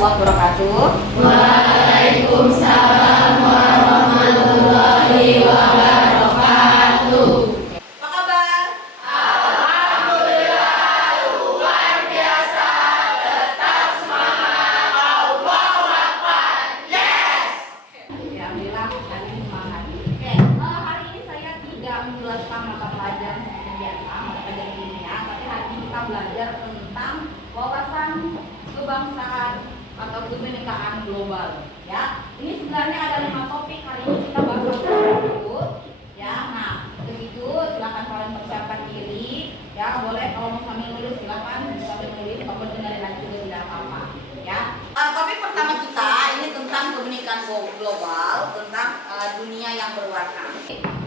wabarakatuh. Waalaikumsalam warahmatullahi wabarakatuh. Apa kabar? Alhamdulillah, luar biasa. Tetap semangat. Allahu Akbar. Yes. Ya, alhamdulillah hari ini semangat. Oke, hari ini saya tidak menjelaskan mata pelajaran seperti biasa, mata pelajaran dunia, tapi hari ini kita belajar tentang wawasan kebangsaan atau kebinekaan global. Ya, ini sebenarnya ada 5 topik. Hari ini kita bahas dulu. Ya, nah begitu silakan kalian persiapkan diri. Ya, boleh kalau mau sambil nulis silakan sambil nulis, kalau dengerin aja juga tidak apa-apa. Ya, topik pertama kita ini tentang kebinekaan global, tentang dunia yang berwarna.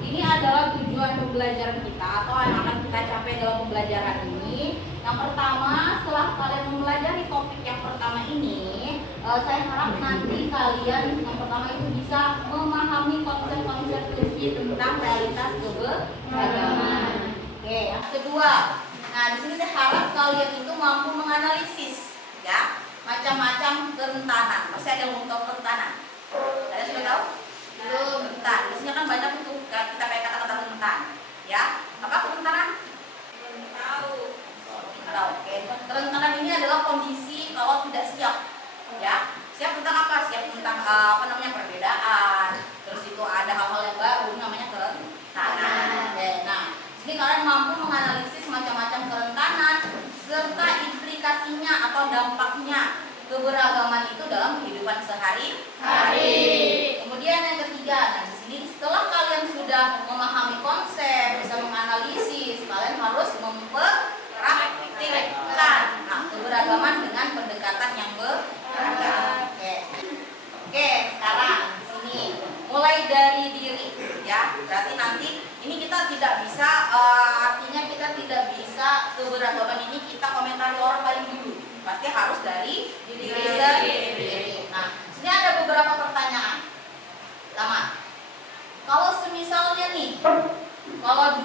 Ini adalah tujuan pembelajaran kita atau yang akan kita capai dalam pembelajaran ini. Yang pertama, setelah kalian mempelajari topik yang pertama ini, saya harap nanti kalian yang pertama itu bisa memahami konsep-konsep kunci tentang realitas keberagaman. Oke, yang kedua, nah di sini saya harap kalian itu mampu menganalisis, ya, macam-macam kerentanan. Pasti ada yang tahu kerentanan. Kalian sudah tahu? Belum. Rentan. Biasanya kan banyak itu kita pakai kata-kata rentan, ya. Apa kerentanan? Tahu. Oke. Kerentanan ini adalah kondisi kalau tidak siap. Ya, siap tentang apa? Siap tentang perbedaan. Terus itu ada hal-hal yang baru namanya kerentanan. Oke, nah, sini kalian mampu menganalisis macam-macam kerentanan serta implikasinya atau dampaknya keberagaman itu dalam kehidupan sehari-hari. Kemudian yang ketiga, nah di sini setelah kalian sudah memahami konsep, bisa menganalisis, kalian harus mempraktikkan keberagaman dengan pendekatan yang beragam. Oke, sekarang di sini mulai dari diri, ya. Berarti nanti ini kita tidak bisa, artinya kita tidak bisa keberagaman ini kita komentari orang paling dulu. Pasti harus dari diri sendiri. Nah, sini ada beberapa pertanyaan. Pertama, kalau semisalnya nih, kalau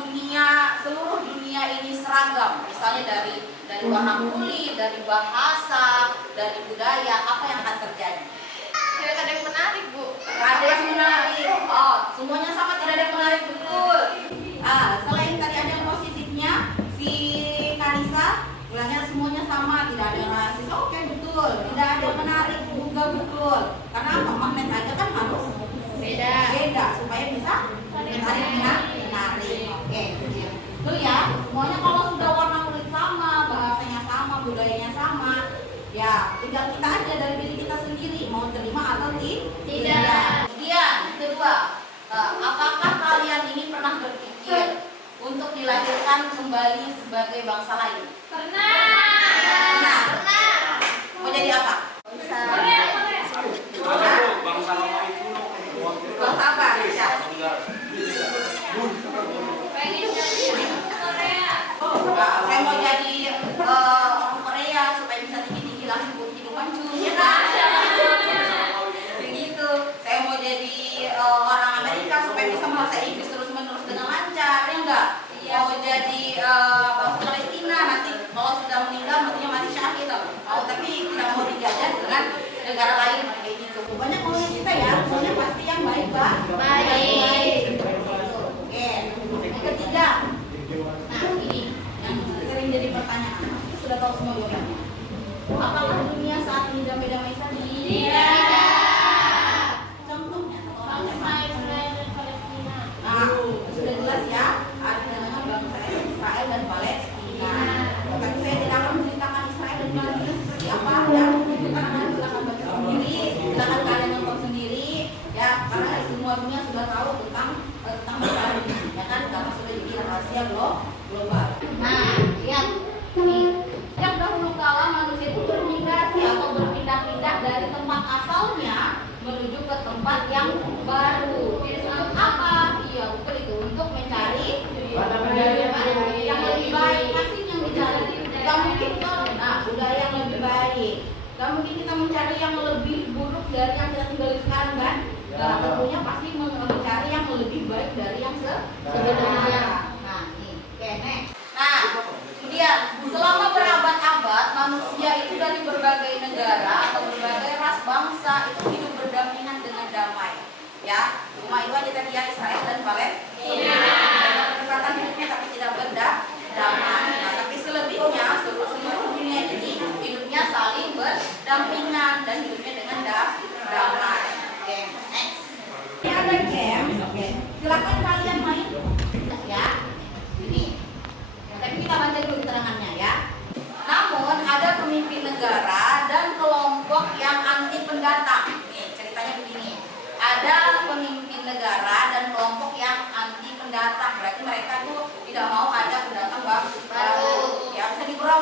seluruh dunia ini seragam, misalnya dari warna kulit, dari bahasa, dari budaya, apa yang akan terjadi? Tidak ada yang menarik, Bu. Ada yang menarik. Oh, semuanya sama, tidak ada yang menarik, betul. Selain tadi ada yang positifnya, si Karisa bilangnya semuanya sama, tidak ada yang rasis. Oke, betul. Tidak ada yang menarik juga betul. Karena apa? Magnet aja kan harus beda supaya bisa menarik. Oke, betul ya. Semuanya kalau sudah warna kulit sama, bahasanya sama, budayanya sama, ya tinggal kita aja dari diri kita sendiri mau terima atau tidak. Kemudian kedua, apakah kalian ini pernah berpikir untuk dilahirkan kembali sebagai bangsa lain? Pernah. Mau jadi apa? Bangsa apa? Ya. Saya mau jadi orang Korea supaya bisa tinggi-tinggi langsung putih hidung mancung. Begitu. Saya mau jadi orang Amerika supaya bisa bahasa Inggris terus-menerus dengan lancar, ya enggak? Mau jadi bangsa Palestina nanti kalau sudah meninggal matinya mati syahid. Tapi tidak mau dijajah dengan negara lain kayak gitu. Banyak maunya kita ya, soalnya pasti yang baik. Oke. Yang ketiga. Nah, ini yang sering jadi pertanyaan. Kita sudah tahu semua jawabannya. Apakah dunia saat ini damai-damai saja? Tidak. Contohnya satu orang Bangsa Israel dan Palestina. Nah, sudah jelas ya, ada namanya bangsa Israel dan Palestina. Tapi saya tidak akan menceritakan Israel dan Palestina seperti apa ya. Itu kan akan silakan baca sendiri, silakan kalian nonton sendiri, ya. Karena semua dunia sudah tahu tentang masalah ini, ya kan? Karena sudah jadi rahasia global. Nah, lihat nih. Sejak dahulu kala manusia itu bermigrasi atau berpindah-pindah dari tempat asalnya menuju ke tempat yang baru. Untuk apa? Iya, betul itu. Untuk mencari yang lebih baik. Pasti yang dicari. Gak mungkin budaya yang lebih baik. Gak mungkin kita mencari yang lebih buruk dari yang kita tinggal sekarang kan? Tentunya pasti mencari yang lebih baik dari yang sebelumnya. Nah, ini. Oke, next. Nah, kemudian setelah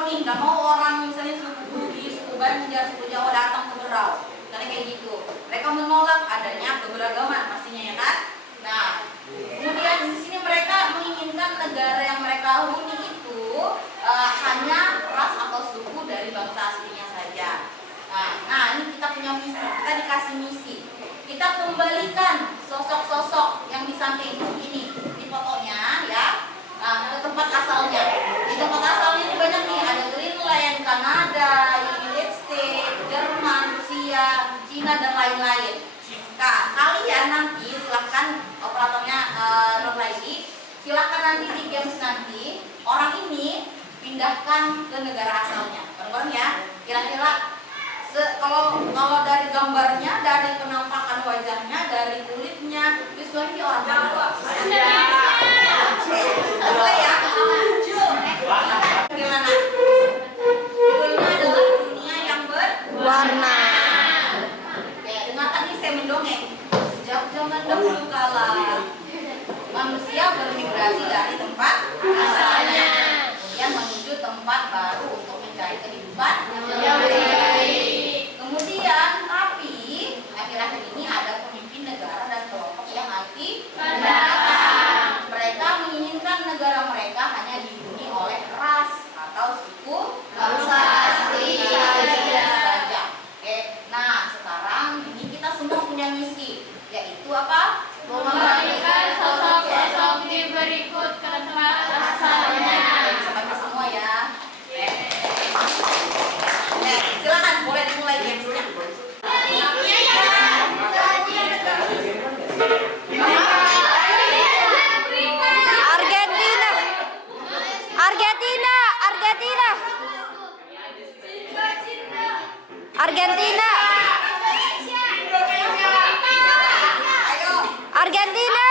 nih, nggak mau orang misalnya suku Bugis, suku Banjar, suku Jawa datang ke Berau, karena kayak gitu. Mereka menolak adanya keberagaman pastinya ya kan. Nah, kemudian di sini mereka menginginkan negara yang mereka huni itu hanya ras atau suku dari bangsa aslinya saja. Nah, ini kita punya misi, kita dikasih misi. Kita kembalikan sosok-sosok yang di samping ini di fotonya ya, ke tempat asalnya. Di tempat asalnya ini banyak nih, ada Greenland, Kanada, United States, Jerman, Rusia, Cina dan lain-lain. Nah, kalian nanti silahkan operatornya non lagi, silahkan nanti di games nanti orang ini pindahkan ke negara asalnya. Bareng-bareng ya. Kira-kira kalau dari gambarnya, dari penampakan wajahnya, dari kulitnya, visualnya dia orang mana? Boleh ya? Gimana? Judulnya adalah dunia yang berwarna. Oke, dengarkan nih saya mendongeng. Sejak zaman dahulu kala manusia bermigrasi dari tempat asalnya, kemudian menuju tempat baru untuk mencari kehidupan yang lebih baik. Kemudian tapi akhir-akhir ini ada pemimpin negara dan kelompok yang anti pendatang. Mereka menginginkan negara mereka hanya dihuni oleh ras atau suku bangsa asli saja. Oke, nah sekarang ini kita semua punya misi, yaitu apa? Mengembalikan sosok-sosok di berikut ke tempat asalnya. Sampai semua ya. Silakan boleh dimulai gamesnya. Argentina, Argentina, Argentina, Argentina, Ayo. Argentina,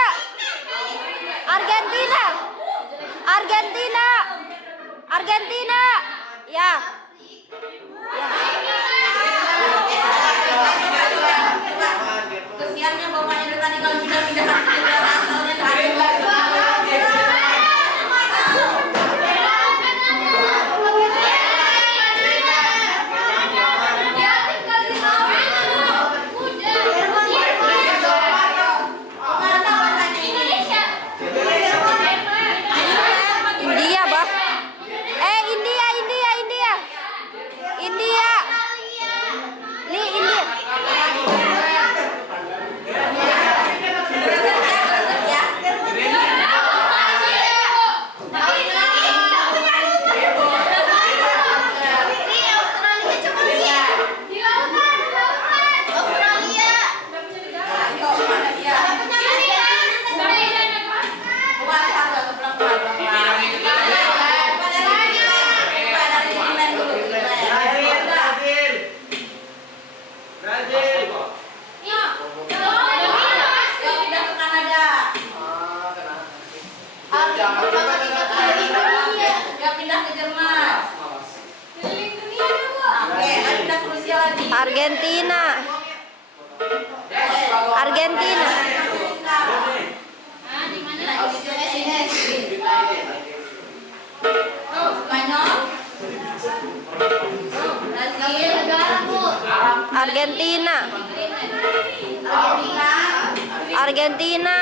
Argentina, Argentina, Argentina, ya. Kesiannya bapaknya dari tadi kalau pindah-pindah ke negara asalnya nggak ada yang lagi. India, bah. India, India, India, India. Li India. Ayo, mana dia? Bukan harga Argentina, Argentina, Argentina, Argentina,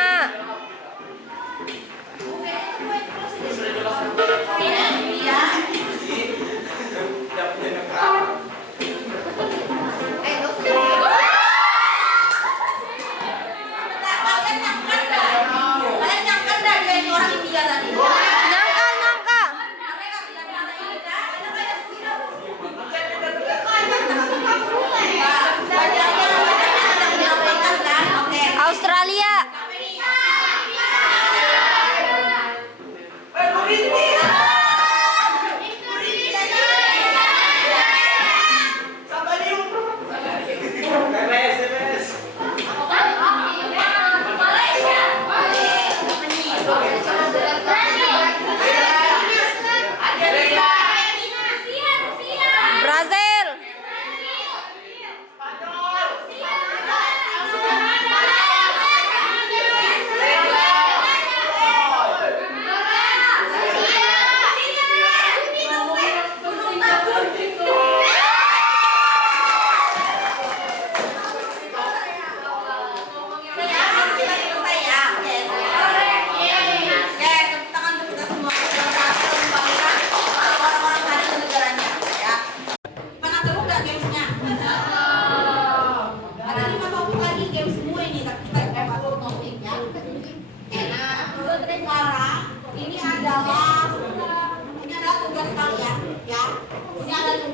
nyangka, Australia,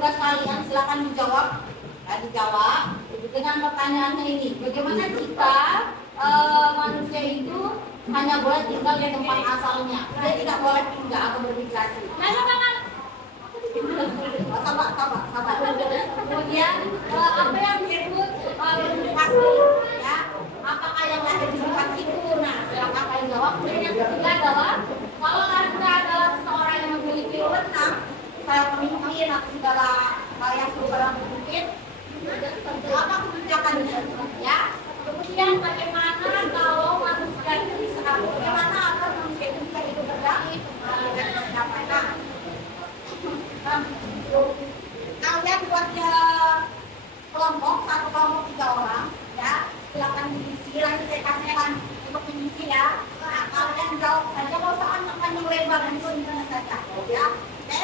tugas kalian, silakan dijawab. Ya, dijawab dengan pertanyaannya ini. Bagaimana jika manusia itu hanya boleh tinggal di tempat asalnya, dia tidak boleh pindah atau bermigrasi? Sabar. Kemudian apa yang disebut bermigrasi? Ya, apakah yang ada di tempat itu? Nah, silakan kalian jawab. Kemudian yang ketiga adalah kalau Anda adalah seseorang yang memiliki wewenang, saya pemimpin atau segala hal yang serupa mungkin, apa kebijakannya? Ya. Kemudian bagaimana kalau manusia itu bisa, bagaimana agar manusia itu bisa hidup berdamai dan mendapatkan kalian buatnya kelompok, satu kelompok 3 orang, ya silakan diisi, lagi saya kasihkan untuk mengisi ya. Nah, kalian jawab saja, kalau usah panjang lebar, itu internet saja, ya. Oke?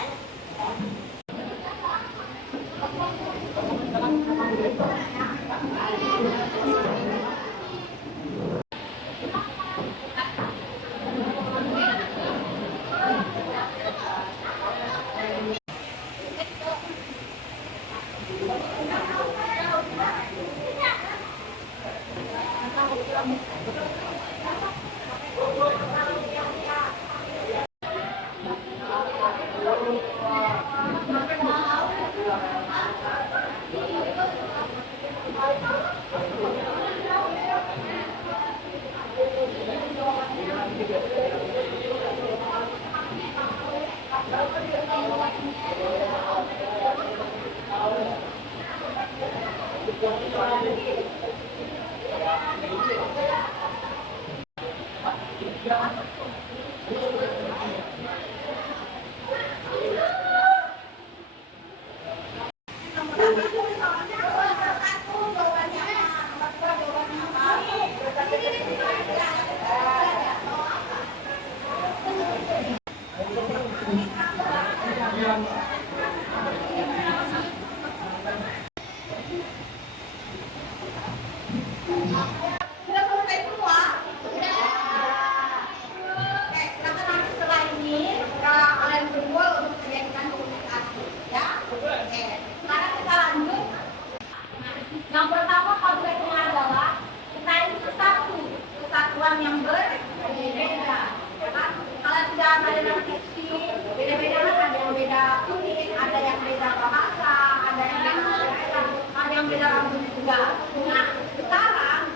Yang pertama konsepnya adalah kita itu satu kesatuan yang berbeda, ya kan? Kalau tidak ada yang fiksi, beda-beda kan, ada yang beda kulit, ada yang beda bahasa, ada yang beda daerah, ada yang beda rambut juga. Nah, sekarang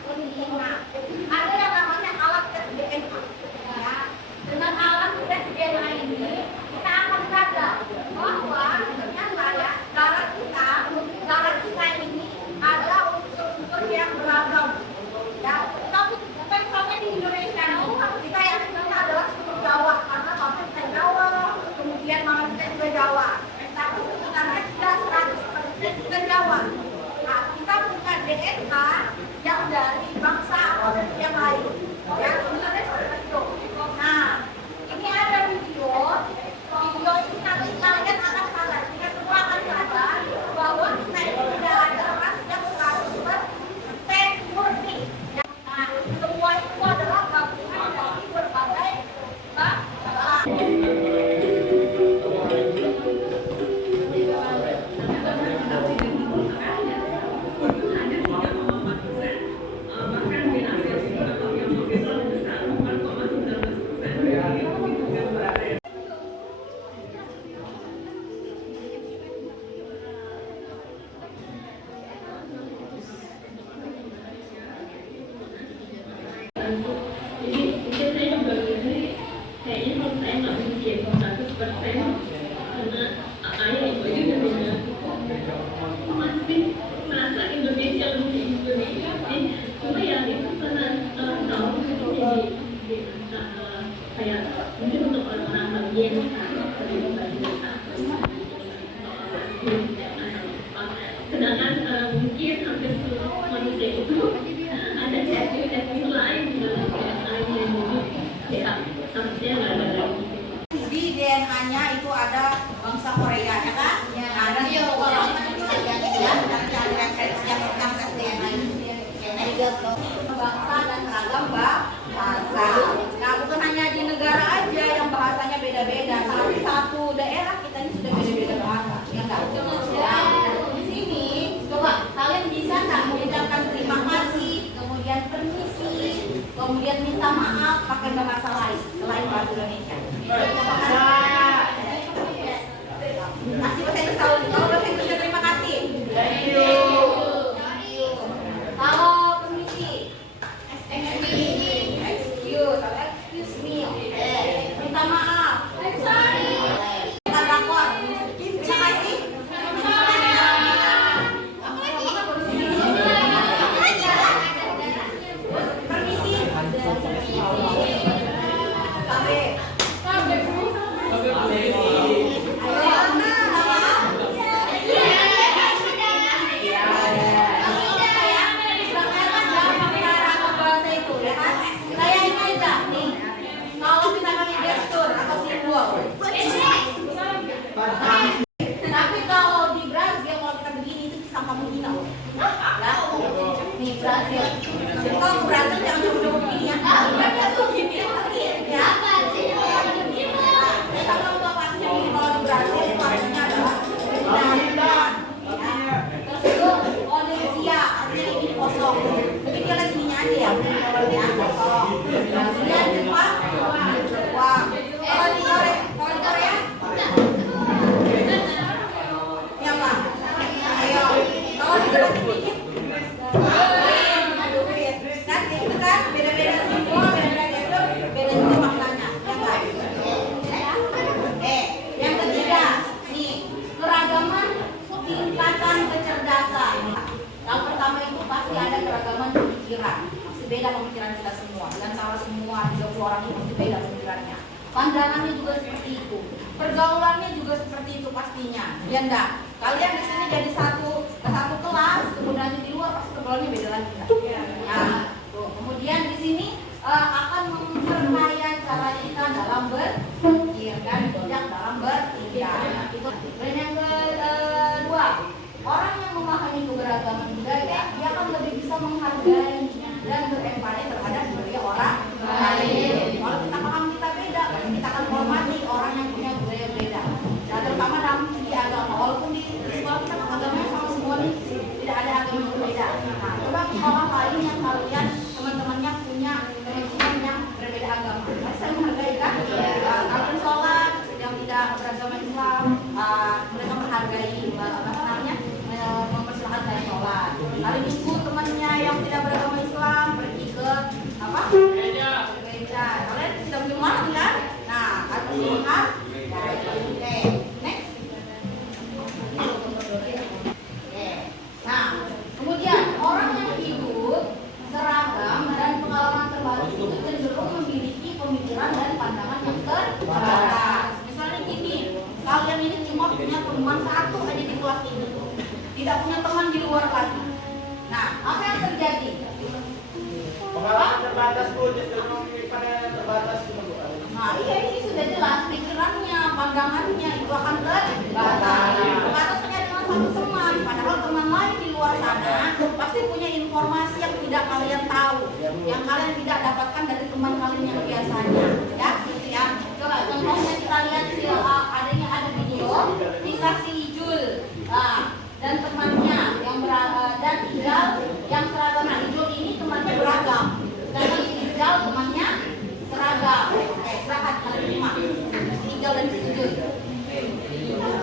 ada yang namanya alat tes DNA. Ya, dengan alat tes DNA ini kita akan sadar bahwa ternyata ya darah kita ini ada unsur-unsur yang beragam. Ya, tapi bukan sampai di Indonesia, kita yang kita adalah suku Jawa karena bapak kita Jawa, kemudian mama kita juga Jawa. Tapi sebenarnya tidak 100% kita Jawa. Nah, kita punya DNA yang dari bangsa yang lain. Ya, sebenarnya seperti itu. Nah, ini ada video ini nanti kalian akan sadar, kita semua akan sadar bahwa kita ini tidak ada ras yang 100% murni. Nah, semua itu adalah gabungan dari berbagai bangsa. sampai ke masa lain selain bahasa Indonesia. Masih bahasa Inggris tahu nih. Kalau bahasa Inggrisnya terima kasih. Thank you. Kalau permisi, excuse atau excuse me, minta maaf. Kita rakor. Terima kasih. Permisi. Tapi kalau di Brazil kalau kita begini itu sampai menghina loh. Ya, nih Brazil. Jadi kalau ke Brazil jangan coba-coba begini ya. Ya. Kita tahu tuh pastinya begini kalau di Brazil itu artinya adalah tidak. Ya. Terus itu Indonesia artinya ini kosong. Mungkin dia lihat ininya aja ya. Ya kosong. Kemudian Jepang, wah. Kalau di Korea. Ya Pak. Ayo. Kalau di Brazil dikit. Duit. Kan itu kan beda-beda simbol, beda-beda gestur, beda juga maknanya. Ya kan? Yang ketiga, nih, keragaman tingkatan kecerdasan. Yang pertama itu pasti ada keragaman pemikiran. Masih beda pemikiran kita semua. Dan antara semua 30 orang ini pasti beda pemikirannya. Pandangannya juga seperti itu. Pergaulannya juga seperti itu pastinya. Ya enggak? Kalian di sini jadi satu kelas, kemudian di luar pasti pergaulannya beda lagi. Nah, tuh. Kemudian di sini akan memperkaya cara kita dalam berpikir kan, tidak dalam bertindak. Itu. Dan yang kedua, orang yang memahami keberagaman budaya, dia akan lebih bisa menghargai dan berempati terhadap budaya orang lain. Kalau kita paham kita beda, kita akan hormati orang yang punya budaya beda. Nah, terutama dalam segi agama. Walaupun di sekolah kita agamanya sama semua nih, tidak ada agama yang berbeda. Nah, coba sekolah lain yang kalian teman-temannya punya teman-teman yang berbeda agama. Masih saya menghargai kan? Kalian sholat yang tidak beragama Islam, mereka menghargai apa namanya? Mempersilahkan kalian sholat. Hari Minggu temannya yang tidak beragama Islam pergi ke apa? Gereja. Kalian tidak punya malam kan? Nah, kalian sholat. Oke, next. Nah, kemudian orang yang hidup seragam dan pengalaman terbaru itu cenderung memiliki pemikiran dan pandangan yang terbatas. Misalnya gini, kalian ini cuma punya teman satu aja di kelas ini, tidak punya teman di luar lagi. Nah, apa yang terjadi? Pengalaman terbatas Bu, cenderung pada terbatas gitu Bu. Nah, iya ini sudah jelas pikirannya, pandangannya itu akan terbatas. Terbatasnya dengan satu teman, padahal teman lain di luar sana pasti punya informasi yang tidak kalian tahu, yang kalian tidak dapatkan dari teman kalian yang biasanya. Ya, gitu ya. Coba contohnya kita lihat ada video kisah si Ijul dan temannya yang dan Ijal yang seragam. Nah, Ijul ini temannya beragam, sedangkan si Ijal temannya seragam. Silahkan kalian terima Ijal dan si Ijul.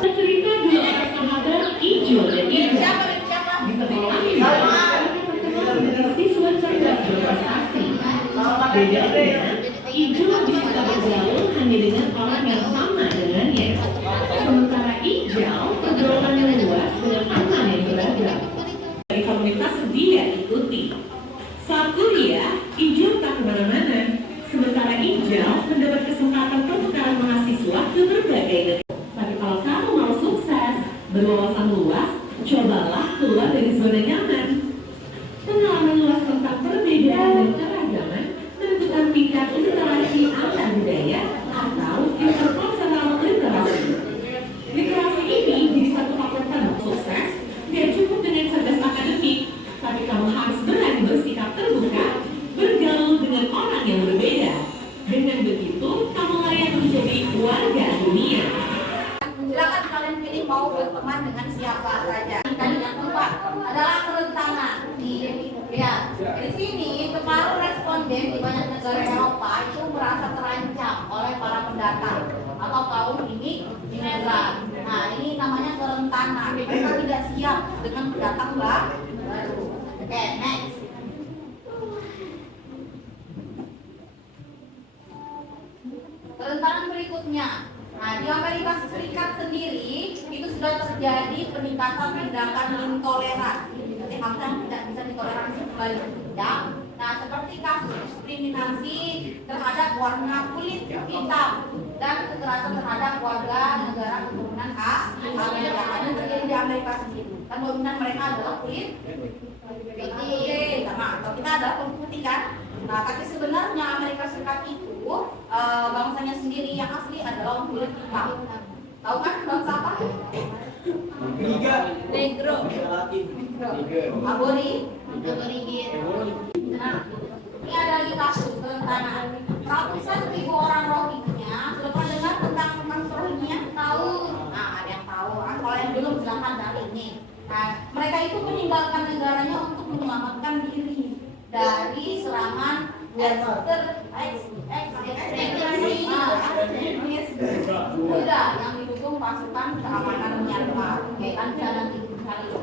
Cerita dua orang sahabat Ijul dan Ijul. Siapa dan siapa? Di sekolah ini, mereka menjadi siswa cerdas berprestasi. Bedanya, Ijul bisa bergaul hanya dengan orang yang sama dengannya. Sementara Ijal pergaulannya luas dengan teman yang beragam. Dari komunitas dia ikuti. Saat kuliah, Ijul tak kemana-mana. Sementara Ijal mendapat kesempatan pertukaran mahasiswa ke berbagai negara. Tapi kalau kamu mau sukses, berwawasan luas, cobalah keluar dari zona nyaman. Pengalaman luas tentang perbedaan dan keragaman menentukan tingkat literasi antar budaya atau interkultural literasi. Literasi ini jadi satu faktor penting sukses. Tidak cukup dengan cerdas akademik, tapi kamu harus berani bersikap terbuka, bergaul dengan orang yang berbeda. Dengan begitu, kamu layak menjadi warga dunia. Silakan kalian pilih mau berteman dengan siapa saja. Dan yang keempat adalah kerentanan. Ya, di sini pengaruh respon teman-teman BEM di banyak negara Eropa itu merasa terancam oleh para pendatang atau kaum imigran. Nah, ini namanya kerentanan. Mereka tidak siap dengan pendatang baru. Oke, next. Kerentanan berikutnya. Nah, di Amerika Serikat sendiri itu sudah terjadi peningkatan tindakan intoleran. Jadi hal yang tidak bisa ditoleransi kembali. Ya. Nah, seperti kasus diskriminasi terhadap warna kulit hitam dan kekerasan terhadap warga negara keturunan Amerika. Ini terjadi di Amerika sendiri. Kan dominan mereka adalah kulit putih, atau kita adalah kulit putih kan. Nah, tapi sebenarnya Amerika Serikat itu bangsanya sendiri yang asli adalah kulit hitam. Tahu kan bangsa apa? Negro. Aborigin. Nah, ini ada lagi kasus kerentanan. Ratusan ribu orang Rohingya sudah pernah dengar tentang Rohingya? Tahu? Nah, ada yang tahu. Kalau yang belum silahkan dari ini. Nah, mereka itu meninggalkan negaranya untuk menyelamatkan diri dari serangan ekstremis muda yang didukung pasukan keamanan Myanmar. Oke, kan bisa nanti kali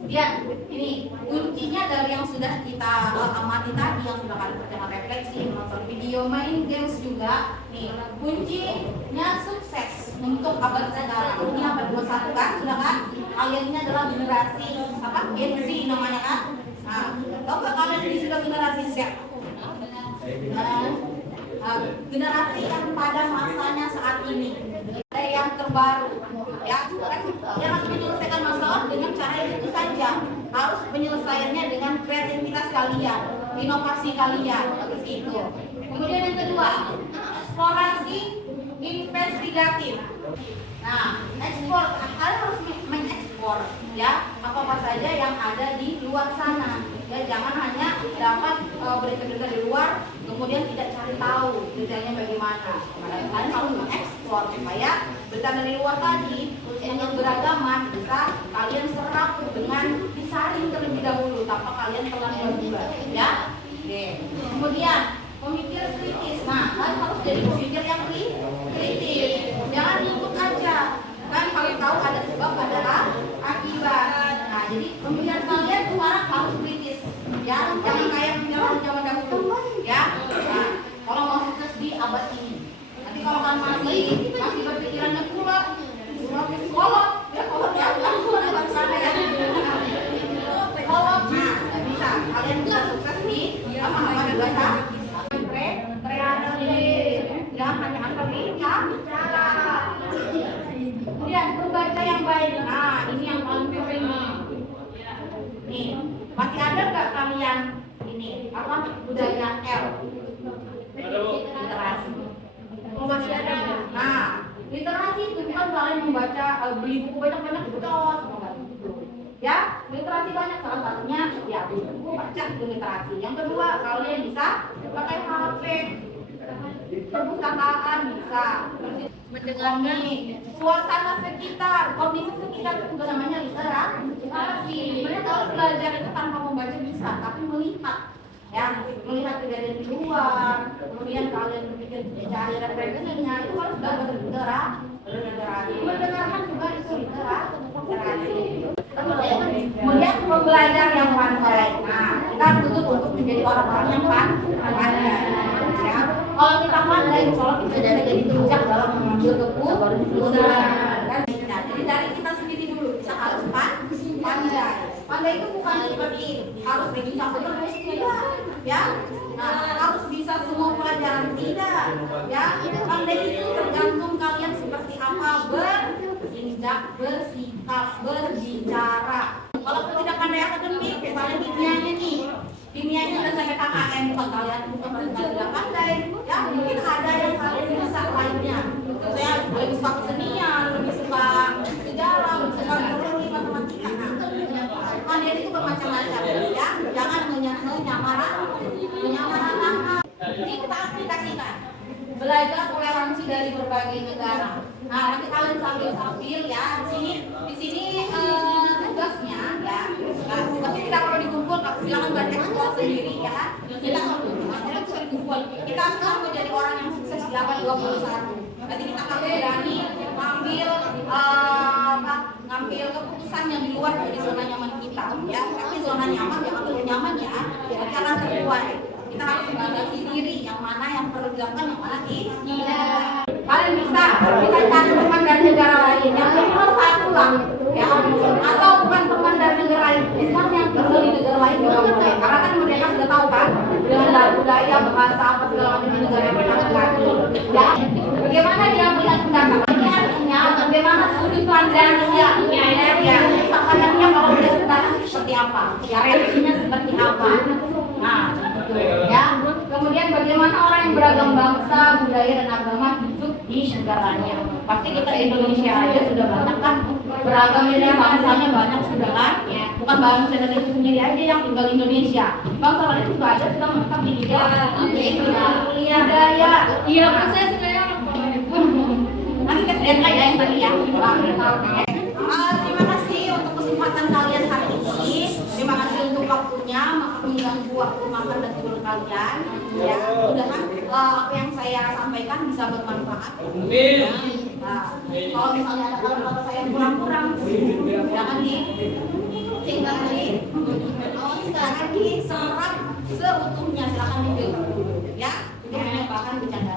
kemudian ini kuncinya dari yang sudah kita amati tadi, yang sudah kalian pertama refleksi, menonton video, main games juga. Nih, kuncinya sukses untuk abad sekarang. Ini abad 21 kan, sudah kan? Kalian ini adalah generasi apa? Gen Z namanya kan? Nah, tahu nggak kalian ini sudah generasi Z? Generasi yang pada masanya saat ini, yang terbaru, ya kan? Yang harus menyelesaikan masalah dengan cara itu saja, harus penyelesaiannya dengan kreativitas kalian, inovasi kalian, seperti itu. Kemudian yang kedua, eksplorasi investigatif. Nah, ekspor, kalian harus mengekspor ya apa saja yang ada di luar sana. Ya, jangan hanya dapat berita-berita di luar kemudian tidak cari tahu detailnya bagaimana. Kalian harus mengekspor supaya berita dari luar tadi yang beragama bisa kalian serap dengan disaring terlebih dahulu tanpa kalian telan bulat, ya. Oke. Kemudian pemikir kritis. Nah, kalian harus jadi pemikir yang kritis. Jangan ikut aja. Kan kalian tahu ada sebab ada akibat. Nah, jadi pemikiran kalian sekarang harus kritis. Ya, jangan kayak menjelang zaman dahulu. Ya. Nah, kalau mau sukses di abad ini. Nanti kalau kalian masih berpikirannya kolot, ya kolot ya, kolot sana ya. Kolot, nah, nggak bisa. Kalian bisa sukses di apa di bahasa ya hanya asal kemudian membaca yang baik. Nah, ini yang paling penting. Nih, masih ada nggak kalian ini apa budaya L? Literasi. Oh, masih ada. Nah, literasi itu bukan kalian membaca beli buku banyak-banyak itu ya, literasi banyak, salah satunya ya buku baca itu literasi. Yang kedua, kalian bisa pakai HP, perpustakaan bisa, mendengarkan suasana sekitar, kondisi sekitar itu juga namanya literasi. Sebenarnya kalau belajar itu tanpa membaca bisa, tapi melihat, ya melihat kejadian di luar, kemudian kalian berpikir cari referensinya itu harus sudah berliterasi. Mendengarkan juga itu literasi. Kemudian pembelajar yang pandai. Nah, kita tuntut untuk menjadi orang-orang yang pandai. Ya, kalau kita pandai, kalau kita bisa jadi bijak dalam mengambil keputusan. Nah, jadi dari kita sendiri dulu kita harus pandai. Pandai itu bukan seperti harus berbincang terus tidak, ya. Nah, harus bisa semua pelajaran tidak, ya. Pandai itu tergantung kalian seperti apa bertindak, bersikap, berbicara. Kalau tidak pandai akademik, misalnya kimianya nih, kimianya udah sampai KKM, bukan kalian bukan tidak pandai, ya. Mungkin ada yang kalian bisa lainnya. Saya lebih suka kesenian, lebih suka sejarah, lebih suka biologi, matematika. Pandai itu bermacam-macam, ya. Jangan menyamaratakan. Ini kita aplikasikan. belajar toleransi dari berbagai negara. Nah, nanti kalian sambil ya di sini tugasnya ya. Nah, tugasnya tidak perlu dikumpul, silakan buat eksplor sendiri ya. Kita akhirnya bisa dikumpul. Kita sekarang menjadi orang yang sukses di 2021. Nanti kita akan berani ngambil keputusan yang di luar dari zona nyaman kita ya. Tapi zona nyaman jangan terlalu nyaman ya. Nanti akan terbuai. Kita harus membatasi diri yang mana yang perlu dilakukan, yang mana tidak. Kalian bisa cari teman dari negara lain yang minimal satu lah ya, atau bukan teman dari negara lain, Islam yang tinggal di negara lain juga boleh, karena kan mereka sudah tahu kan dengan budaya, bahasa apa segala macam di negara yang mereka lagi ya. Bagaimana dia punya pendapat, ini artinya bagaimana sudut pandang dia ya, pandangnya kalau dia sebenarnya seperti apa ya, reaksinya seperti apa. Nah ya, kemudian bagaimana orang yang beragam bangsa, budaya dan agama hidup di negaranya. Pasti kita Indonesia aja sudah banyak kan, beragamnya bangsanya banyak sudah kan, bukan bangsa Indonesia sendiri aja yang tinggal di Indonesia, bangsa lain juga ada sudah menetap di Indonesia. Budaya, iya saya sebenarnya nanti ke SDK ya yang tadi ya. Terima kasih untuk kesempatan kalian hari ini. Terima kasih untuk waktunya, mengganggu waktu makan dan tidur kalian. Ya, mudah-mudahan apa yang saya sampaikan bisa bermanfaat. Ya. Nah, kalau misalnya ada kata-kata saya yang kurang-kurang, jangan tinggal silakan diserap seutuhnya, silakan dipilih. Ya, itu hanya bahan bercanda.